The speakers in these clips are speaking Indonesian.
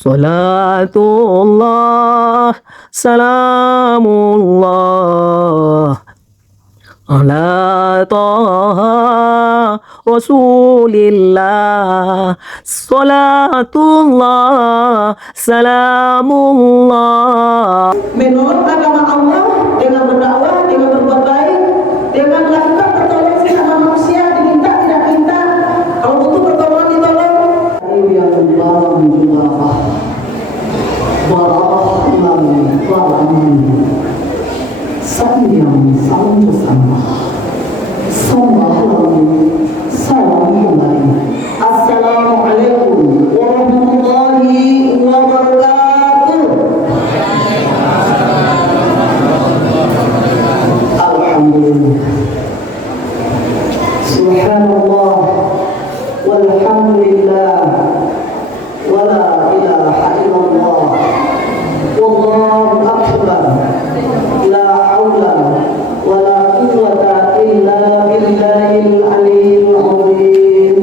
Salatullah, salamullah ala taha Rasulillah. Salatullah, salamullah. Menurut agama Allah, dengan berdakwah, dengan berbuat baik, dengan melakukan pertolongan sesama manusia, diminta tidak minta, kalau butuh pertolongan ditolong. Assalamualaikum warahmatullahi wabarakatuh. Alhamdulillah. Subhanallah walhamdulillah wala ilaha illallah wallahu akbar. La haula wala quwwata illa billahil aliyyil azim.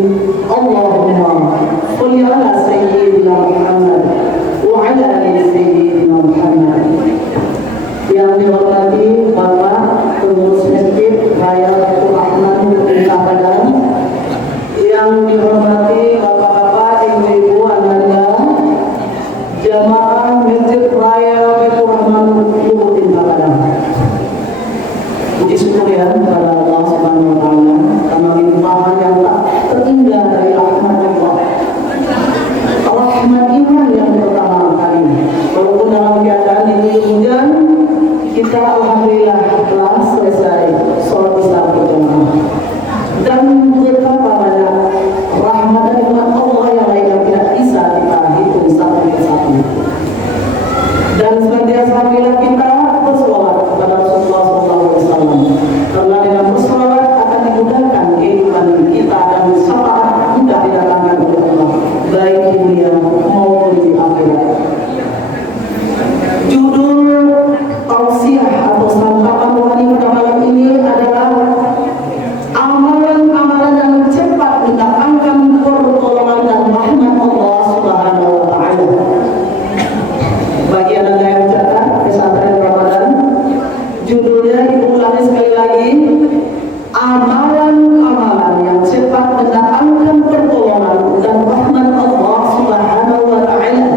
Allahumma shalli ala sayyidina Muhammad wa ala ali sayyidina Muhammad. Yang dihormati Bapak Pengurus Masjid Raya Baitur Rahman Pemerintah Padang, yang dihormati Bapak-bapak, Ibu-ibu, anak-anak, jamaah Masjid Raya Baitur Rahman Pemerintah Padang. Puji syukur ya kepada Allah Subhanahu wa taala karena limpahan yang tak terhingga dari rahmat Allah. Rahmat iman yang pertama kali. Walaupun dalam keadaan ini hujan, kita alhamdulillah telah selesai sholat isya berjamaah. Dan betapa banyak rahmat dan nikmat Allah yang lain yang tidak bisa kita hitung satu persatu. Dan senantiasa bila kita berselawat kepada Rasulullah SAW, karena dengan berselawat akan dimudahkan kehidupan kita dan syafaat mudah didatangkan oleh Allah, baik di dunia maupun di akhirat. Judul tausiah atau santapan rohani pada malam ini adalah amalan-amalan yang cepat mendatangkan pertolongan dan rahmat Allah Subhanahu wa taala. Bagi anda yang mencatat pesantren Ramadan, judulnya diulangi sekali lagi, amalan-amalan yang cepat mendatangkan pertolongan dan rahmat Allah Subhanahu wa taala.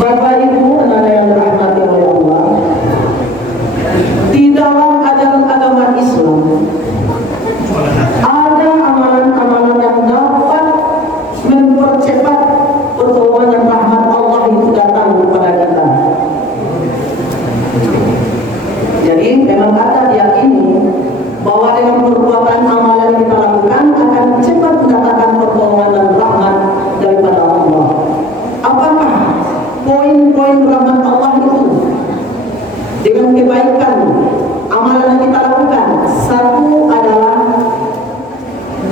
Bapak Ibu, anak yang dirahmati oleh Allah, di dalam ajaran agama Islam ada amalan-amalan yang dapat mempercepat pertolongan dan rahmat Allah itu datang kepada kita. Jadi memang kata diyakini bahwa dengan perbuatan amalan yang kita lakukan akan cepat mendatangkan pertolongan dan rahmat daripada Allah. Apakah poin-poin rahmat Allah itu? Dengan kebaikan amalan yang kita lakukan, satu adalah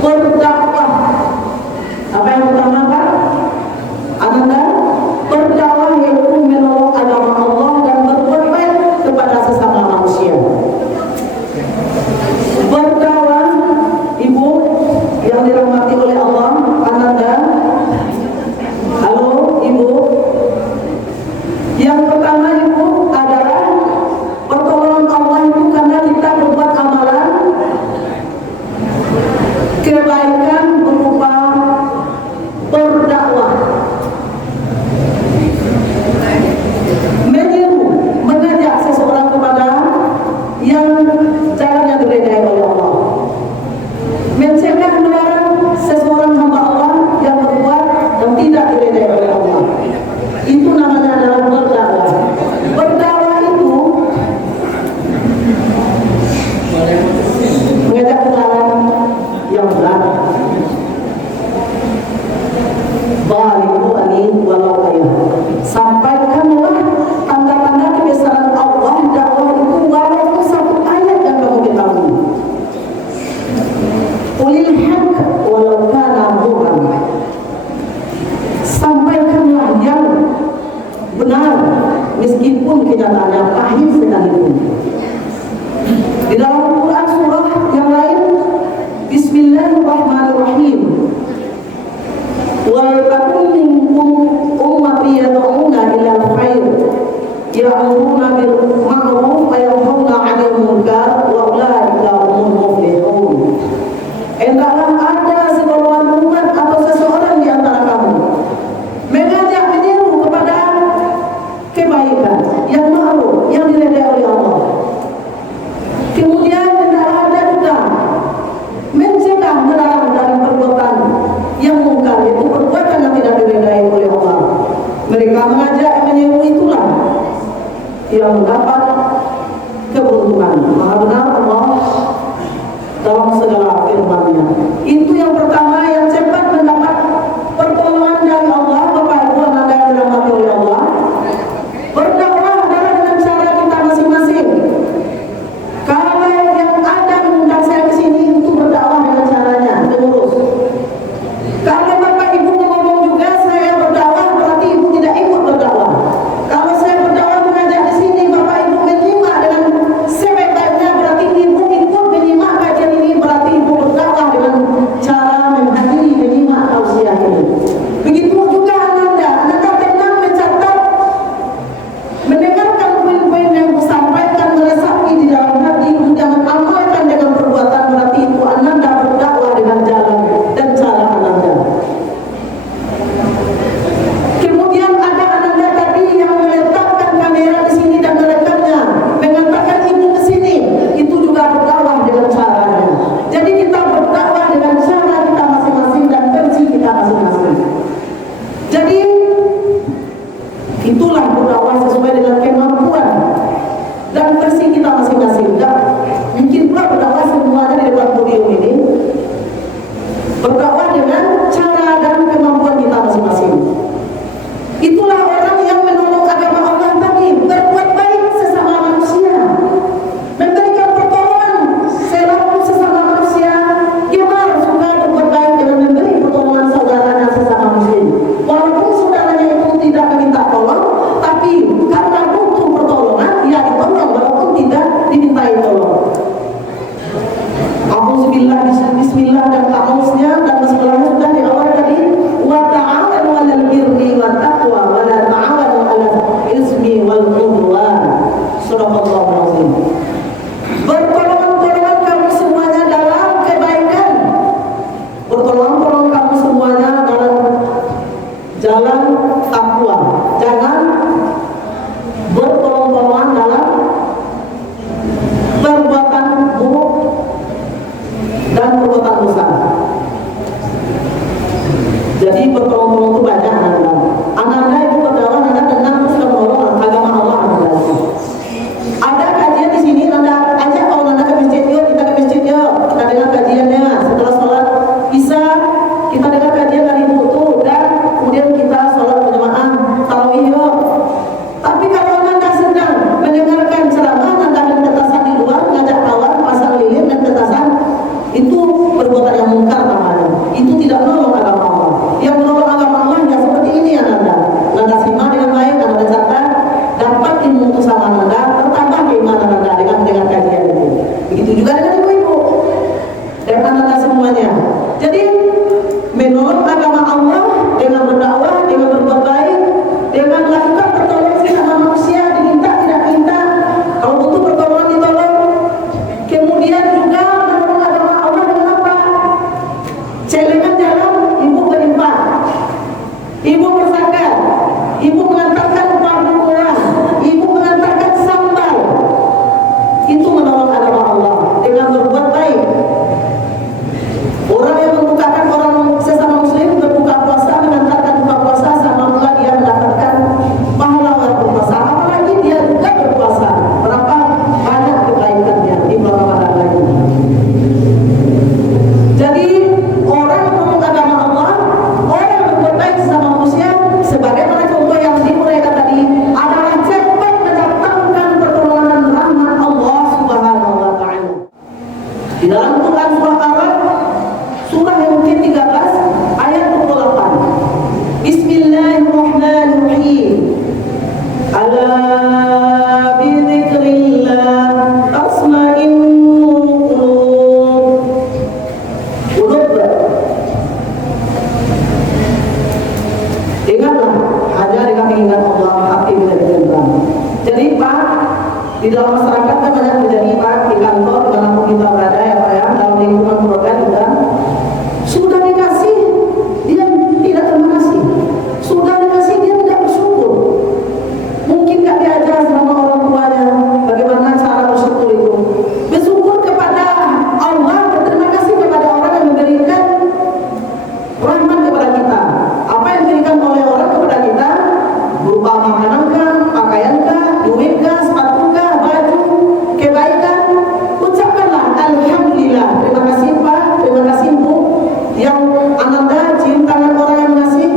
berdakwah. Apa yang pertama, Pak? Ananda, berdakwah yaitu menolong agama Allah dan berbuat baik kepada sesama manusia. Berdakwah, Ibu yang dirahmati oleh Allah, Ananda. Halo, Ibu. Yang pertama, Ibu, adalah pertolongan Allah itu karena kita berbuat amalan kebaikan berupa berdakwah, menyeru, mengajak seseorang kepada yang jalannya diridai oleh Allah, mencegah melarang seseorang hamba Allah yang berbuat dan tidak diridai oleh Allah. Itu namanya adalah berdakwah. Berdakwah itu mengajak ke jalan yang benar. Baliku ani walau ayah. Sampaikanlah tanda-tanda kebesaran Allah. Dakwah itu walaupun satu ayat yang kamu ketahui. Ulil haq walau kana murran. Sampaikanlah yang benar meskipun kenyataannya pahit sekalipun. Di dalam Quran surah yang lain, Bismillahirrahmanirrahim. Wa yakum minkum ummatan ya'muruna bil ma'ruf wa yanhauna 'anil munkar wa ulaika humul muflihun. Hendaklah ada segolongan umat atau seseorang di antara kamu mengajak menyeru kepada kebaikan yang ma'ruf, yang diridai oleh Allah. Kemudian hendaklah ada juga mencegah, melarang dari perbuatan yang mungkar, yaitu perbuatan yang tidak diridai oleh Allah. Mereka mengajak menyeru, itulah yang mendapat keberuntungan. Maha benar Allah dalam segala firman-Nya. Itu yang pertama, yang cepat mendapat pertolongan dari Allah. Bapak Ibu anak yang dirahmati oleh Allah, berdakwah adalah dengan cara kita masing-masing. Kalau yang ada mengundang saya ke sini untuk berdakwah dengan caranya, mengurus. Kalau Bapak Ibu ngomong juga saya berdakwah, berarti Ibu tidak ikut berdakwah. Kalau saya berdakwah mengajak di sini, Bapak Ibu menyimak dengan sebaik-baiknya, berarti Ibu ikut menyimak kajian ini, berarti Ibu berdakwah dengan cara menghadiri, menyimak tausiah ini. Begitu juga Anda tenang mencatat, mendengarkan poin-poin yang disampaikan, meresapi di dalam hati, kemudian mengamalkan dengan perbuatan, berarti itu Anda berdakwah dengan jalan dan cara Anda. Kemudian ada Anda tadi yang meletakkan kamera di sini dan merekamnya, mengatakan Ibu ke sini, itu juga berdakwah dengan caranya. Jadi kita berdakwah dengan cara kita masing-masing dan versi kita masing-masing. Jadi itulah berdakwah sesuai dengan kemampuan dan versi kita masing-masing. Dan mungkin pula berdakwah semuanya di depan podium ini, berdakwah dengan cara dan kemampuan kita masing-masing. Itulah orang yang menolong agama Allah tadi, berbuat baik sesama manusia, memberikan pertolongan selaku sesama manusia. Gemar suka berbuat baik dengan memberi pertolongan saudaranya sesama muslim. Walaupun saudaranya itu tidak meminta tolong, tapi karena butuh pertolongan, ia ditolong walaupun tidak dimintai tolong. Alhamdulillah, bismillah dan ta'awusnya dan masalahnya sudah di awal tadi. Wa ta'awanu 'alal birri wa taqwa wa la Di dalam masyarakat kan banyak terjadi Pak, di kantor, dimanapun kita berada ya Pak ya, dalam lingkungan keluarga juga. Sudah dikasih, dia tidak terima kasih. Sudah dikasih, dia tidak bersyukur. Mungkin nggak diajar sama orang tuanya bagaimana cara bersyukur itu. Bersyukur kepada Allah, berterima kasih kepada orang yang memberikan rahmat kepada kita. Apa yang diberikan oleh orang kepada kita berupa makanan kah, pakaian kah, duit kah, sepatu kah, baju, kebaikan, ucapkanlah alhamdulillah. Terima kasih Pak, terima kasih Bu. Yang Ananda cium tangan orang yang ngasih.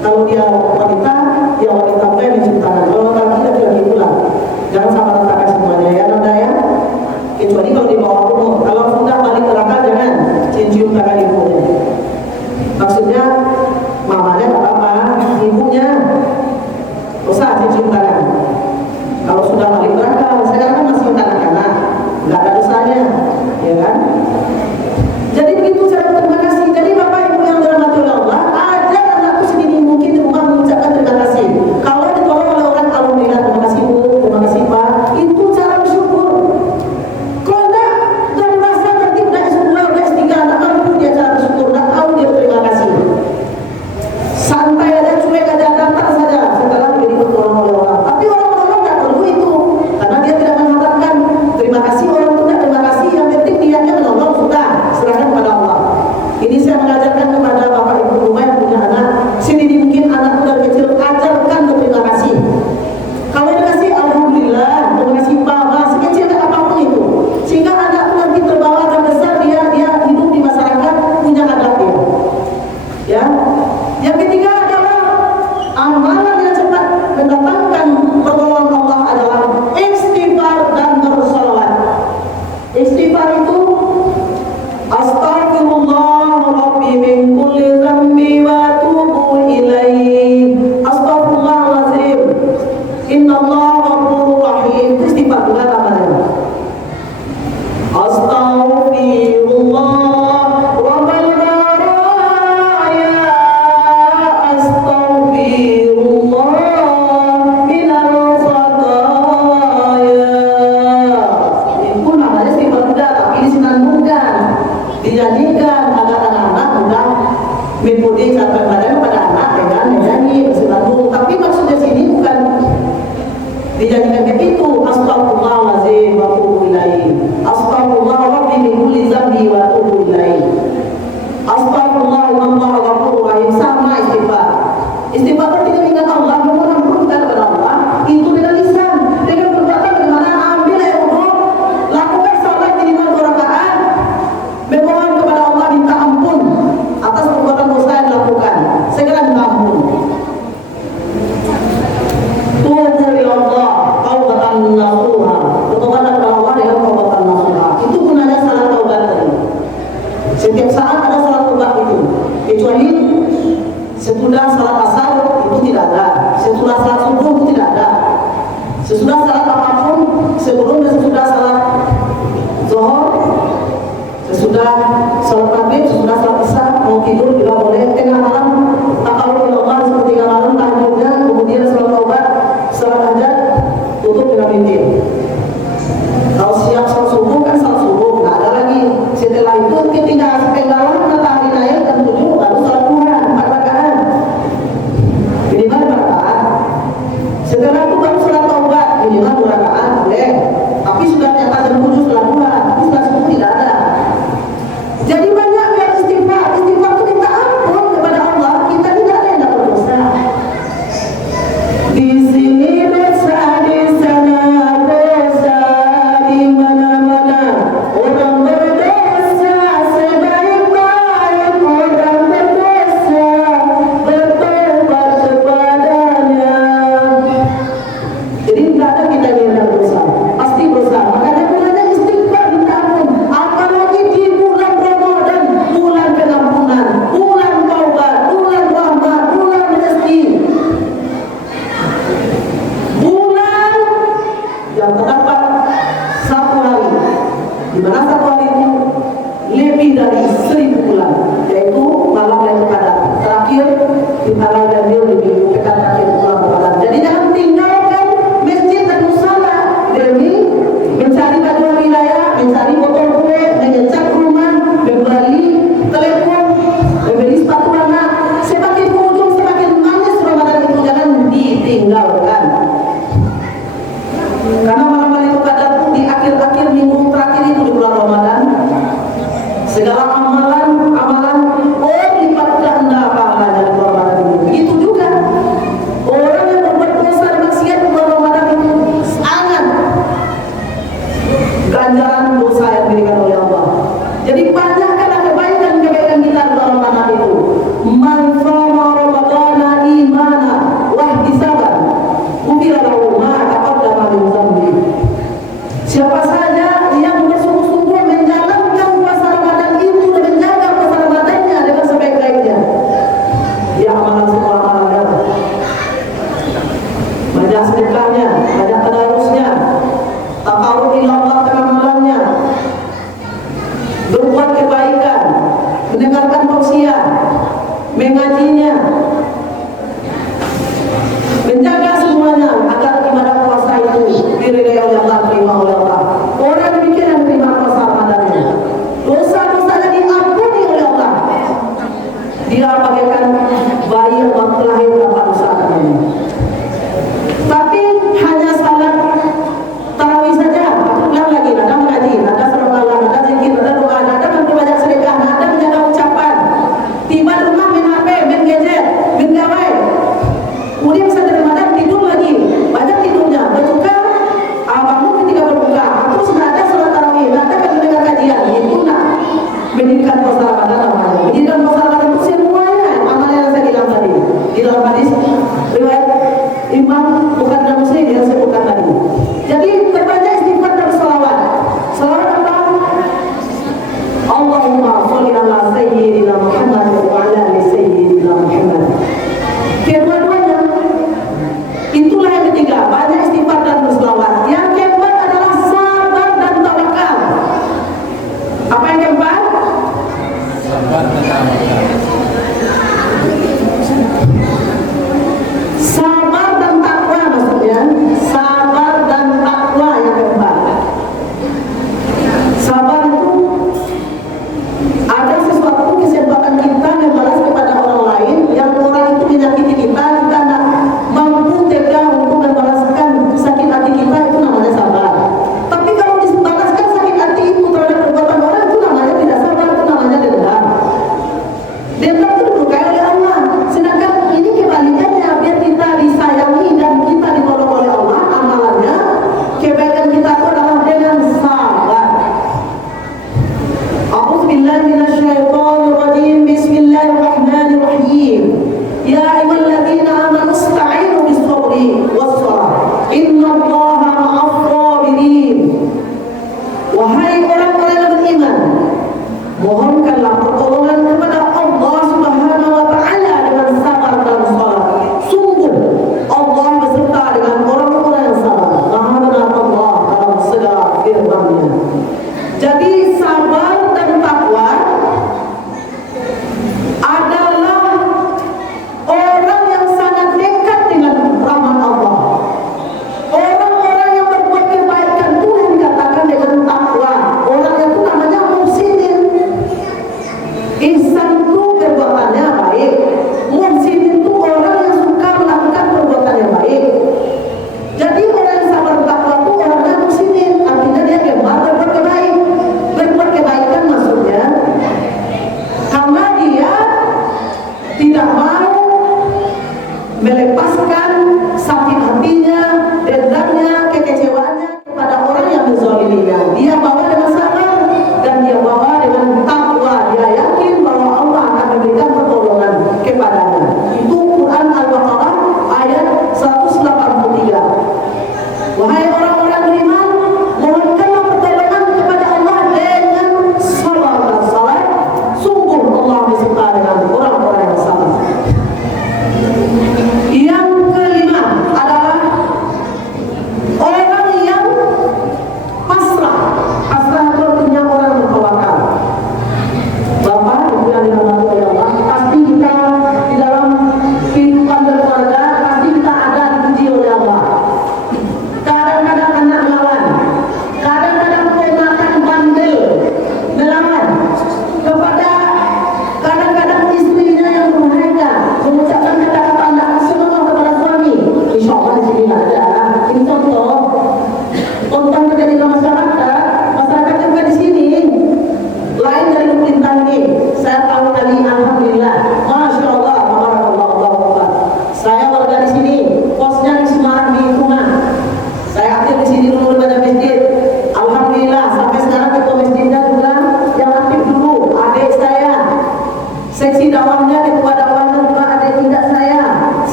Kalau dia wanita, dia wanita muda yang cium tangan. Kalau laki laki tidak gitulah. Jangan sama ratakan semuanya ya Ananda ya. Kecuali kalau di bawah umur. Kalau sudah balik neraka jangan cium tangan ibunya. Maksudnya mamanya tak apa, ibunya usah cium tangan. Kalau sudah balik neraka, sekarang kan masih anak-anak, nggak ada dosanya, ya kan? Jadi begitu cara berterima kasih. Jadi Bapak Ibu yang dirahmati oleh Allah, ada anakku sedini mungkin di rumah mengucapkan terima kasih. Kalau ditolong oleh orang, alhamdulillah, terima kasih Bu, terima kasih Pak. Itu cara bersyukur. Kalau enggak, dari masa nanti udah S2, udah S3, enggak mampu dia cara bersyukur, enggak tahu dia berterima kasih. Santai aja, cuek aja, datar saja setelah menjadi pertolongan oleh orang. Tapi orang menolong enggak perlu itu, karena dia tidak mengharapkan terima kasih orang itu, enggak terima kasih. Yang penting niatnya menolong, sudah serahkan kepada Allah. Ini saya mengajarkan kepada Bapak Ibu rumah yang punya anak. Sini mungkin anak dari kecil, ajarkan berterima kasih. Kalau dikasih alhamdulillah, terima kasih Pak, sekecil apapun itu, sehingga anak nanti terbawa dan besar dia hidup di masyarakat punya adab dia. Ya. Yang ketiga adalah amalan yang cepat mendatangkan pertolongan Allah adalah istighfar dan bersolawat. Istighfar itu astaghfirullah rabbi min kulli dhanbi wa atubu ilaih. Astaghfirullahalazim. Innallaha ghafurur rahim. Istighfar juga namanya. Astaghfirullah rabbal baraya. Astaghfirullah minal khataya. Itu namanya istighfar juga, tapi disenandungkan, dinyanyikan agar anak-anak mudah mengikuti cara badan pada anak dengan menyanyi bersenandung. Tapi maksudnya sini bukan dijadikan kayak itu. Astaghfirullahalazim wa atubu ilaih. Astaghfirullah rabbi min kulli dhanbi wa atubu ilaih. Astaghfirullah innallaha ghafurur rahim. Sama istighfar. Istighfar tidak ingat Allah, memohon ampun kepada Allah. Itu dengan lisan, dengan perbuatan bagaimana? Ambil air wudhu, lakukan salat minimal 2 rakaat, memohon kepada Allah minta ampun atas perbuatan dosa yang dilakukan. Segera minta ampun. Tubu ila Allah taubatan nasuha. Bertobatlah kepada Allah dengan taubatan nasuha. Itu gunanya salat taubat tadi. Setiap saat ada salat taubat itu. Kecuali sesudah salat asar itu tidak ada. Sesudah salat subuh itu tidak ada. Sesudah salat apapun, sebelum dan sesudah salat zuhur, sesudah salat maghrib, sesudah salat isya, mau tidur juga boleh. Tengah malam takarrub ila Allah seperti tengah malam tahajudnya, kemudian salat taubat, salat hajat, tutup dengan witir. Kalau siap salat subuh kan salat subuh, nggak ada lagi. Setelah itu ketika setengah matahari naik dan tujuh baru salat duha 4 rakaat. Minimal 4 rakaat. Setelah itu baru salat taubat minimal 2 rakaat boleh. banyak sedekahnya, banyak tadarusnya, taqarrub ila Allah tengah malamnya, berbuat kebaikan, mendengarkan tausiah, mengajinya, menjaga semuanya agar ibadah puasa itu diridai oleh Allah, terima oleh Allah. Orang demikian yang terima puasa Ramadannya, dosa-dosanya diampuni oleh Allah. Dia bagaikan bayi yang baru lahir tanpa dosa katanya. Tapi hanya salat tarawih saja. Aku bilang lagi, ada mengaji, ada seru Allah, ada zikir, ada doa, ada banyak sedekah, ada menjaga ucapan. Tiba di rumah main HP, main gadget, main gawai. Kemudian bisa Ramadan tidur lagi, banyak tidurnya. Berbuka, bangun ketika berbuka. Aku sudah ada salat tarawih, ada kan mendengar kajian. Itu nak mendirikan puasa Ramadan namanya. Mendirikan puasa Ramadan itu semuanya amal yang saya bilang tadi. Di dalam hadis riwayat Imam bukan dalam Muslim yang saya bukan tadi. Jadi terbanyak istighfar dan salawat. Salawat apa? Allahumma sholli ala sayyidina Muhammad wa ala ali sayyidina Muhammad. Kedua-duanya itulah yang ketiga, banyak istighfar dan salawat. Yang keempat adalah sabar dan tawakal. Apa yang keempat? Sabar dan tawakal. Sabar dan takwa maksudnya. Sabar dan takwa yang keempat. Sabar itu ada sesuatu kesempatan kita membalas kepada orang lain yang orang itu menyakiti kita tidak mampu tega untuk membalaskan sakit hati kita, itu namanya sabar. Tapi kalau dibalaskan sakit hati itu terhadap perbuatan orang, itu namanya tidak sabar, itu namanya dendam. Dendam itu diberkahi oleh Allah. Sedangkan ini kebalikannya, biar kita disayangi dan kita ditolong oleh Allah, amalannya kebaikan kita itu adalah dengan sabar. A'udzubillahi minasyaitonirrajim. Bismillahirrahmanirrahim. Ya ayyuhalladzina amanu ista'inu bis-sabri was-salah. Innallaha ma'as-sabirin. Wahai orang-orang yang beriman, mohonkanlah pertolongan kepada Allah Subhanahu wa taala dengan sabar dan salat. Sungguh Allah beserta dengan orang-orang yang sabar. Maha benar Allah dalam segala firman-Nya. Jadi sabar dan takwa adalah orang yang sangat dekat dengan rahmat Allah. Orang-orang yang berbuat kebaikan itu yang dikatakan dengan takwa. Orang itu namanya muhsinin. Ihsan itu perbuatannya baik. Muhsin itu orang yang suka melakukan perbuatan yang baik. Jadi orang yang sabar takwa itu orangnya muhsinin. Artinya dia gemar berbuat kebaik. Berbuat kebaikan maksudnya karena dia tidak mau melepaskan sakit hatinya, dendamnya, kekecewaannya kepada orang yang menzaliminya. Dia bawa dengan sabar dan dia bawa dengan takwa. Dia yakin bahwa Allah akan memberikan pertolongan kepadanya. Itu Quran Al-Baqarah ayat 183. Wahai orang-orang beriman, mohonkanlah pertolongan kepada Allah dengan sabar dan salat. Sungguh Allah beserta dengan orang-orang yang sabar. Yang kelima adalah orang yang pasrah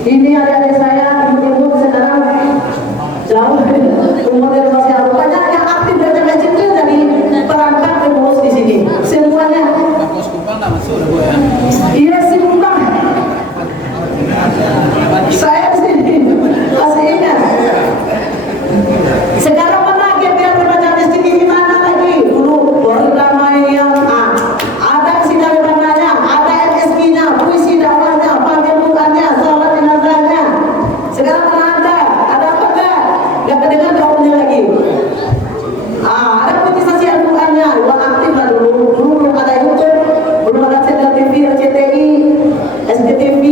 Ini adik-adik saya, ibu-ibu sekarang jauh umurnya masih aku. Banyak yang aktif dari masjid itu jadi perangkat pengurus di sini. Semuanya. Iya sih Bang. Saya di sini masih ingat. Sekarang mana biar remaja miskin di mana lagi? Dulu berdamaian. Ada sidang namanya, ada MSK-nya, puisi dakwahnya, pamituannya, salat jenazahnya. Sekarang mana ada? Ada apa enggak? Enggak kedengar dakwahnya lagi. Ada politisasi Al-Qur'annya, wah aktif lah dulu. Dulu belum ada YouTube, belum ada channel TV, RCTI, SCTV,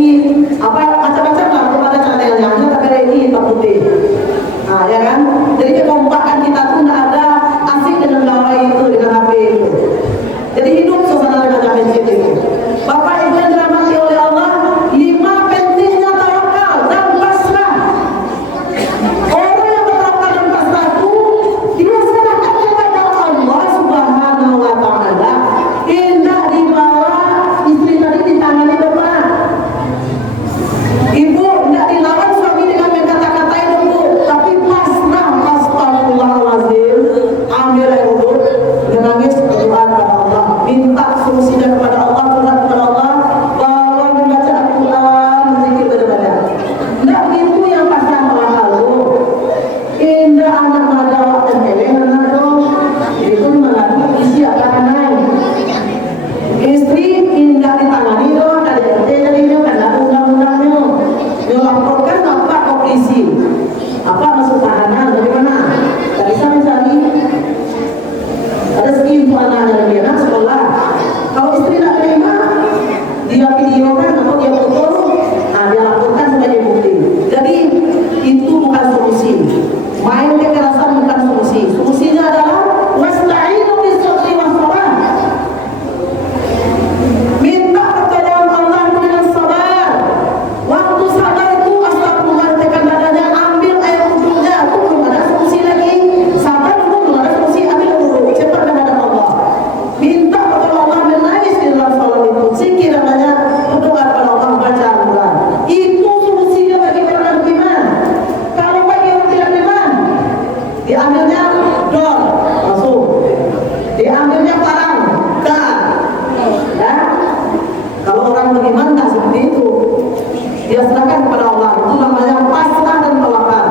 apa macam-macam lah, belum ada channelnya. Hanya TVRI hitam putih. Ya kan? Jadi kekompakan kita tuh nggak ada asik dengan gawai itu, dengan HP itu. Jadi hidup suasana remaja masjid itu. Bapak Ibu yang dirahmati oleh Allah, 5 pentingnya tawakal dan pasrah. Orang yang bertawakal dan pasrah itu dia serahkan kepada Allah Subhanahu wa Ta'ala. Indah dibawa istri tadi ditangani depan. Ibu tidak dilawan suami dengan kata-katain dulu, tapi pasrah, astagfirullahaladzim, ambil air wudhu, menangis berdoa kepada Allah, minta solusinya kepada Allah, curhat kepada Allah, bahwa membaca Al-Quran, berzikir beribadah. Tidak itu yang pasrah mahal. Indah anak madawak dan eleng anak dong, itu mengadu isi akan naik. Istri indah ditangani dong, ada RT jadinya karena undang-undangnya. Melaporkan apa ke polisi, apa masuk tahanan, bagaimana? Tak bisa mencari. Ada segi untuk anaknya lagi, anak sekolah. Kalau istri tak terima, dia videokan atau dia foto, dia laporkan sebagai bukti. Jadi itu bukan solusi. Main kekerasan bukan solusi. Solusinya adalah wasta'inu bis-sabri was-salah. Minta pertolongan Allah dengan sabar. Waktu sabar itu astagfirullah, tekan dadanya, ambil air wudhunya. Itu belum ada solusi lagi. Sabar itu belum ada solusi, ambil wudhu, cepat menghadap Allah. Minta pertolongan Allah, menangis di dalam salat itu. Zikir namanya, berdoa kepada Allah, baca Al-Quran. Itu solusinya bagi orang beriman. Kalau bagi orang tidak beriman, diambilnya dor, masuk. Diambilnya parang, dah. Ya. Kalau orang beriman tak seperti itu, dia serahkan kepada Allah. Itu namanya pasrah dan tawakal.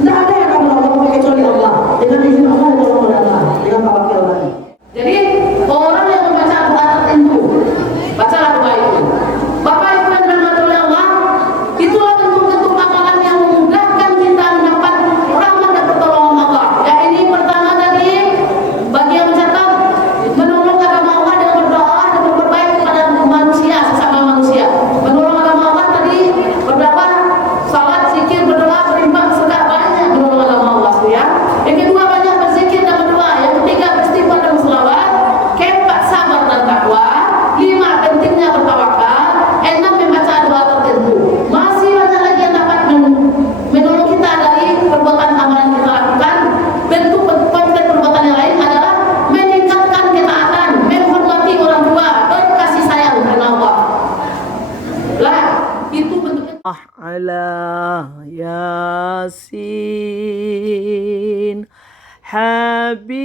Tidak ada yang akan menolong kecuali Allah. Dengan izin Allah ditolong oleh Allah, dengan tawakal tadi. Jadi orang yang membaca doa tertentu, bacalah doa itu. Bapak Ibu yang dirahmati oleh Allah, itulah bentuk-bentuk amalan yang memudahkan kita mendapat rahmat dan pertolongan Allah. Ya, ini pertama tadi bagi yang mencatat, menolong agama Allah dengan berdoa dan berbaik kepada manusia, sesama manusia. Menolong agama Allah tadi berberapa? Salat, zikir, berdoa, berimbang, sedekah, banyak menolong agama Allah ya. Yang kedua banyak berzikir dan berdoa. Yang ketiga beristighfar dan berselawat. Keempat sabar dan takwa. 5 pentingnya bertawakal. 6 membaca doa tertentu. Masih banyak lagi yang dapat menolong kita dari perbuatan amalan kita lakukan. Bentuk konkret perbuatan yang lain adalah meningkatkan ketaatan, menghormati orang tua, dan kasih sayang karena Allah. Lah, itu bentuknya. ala Yasin Habibillah.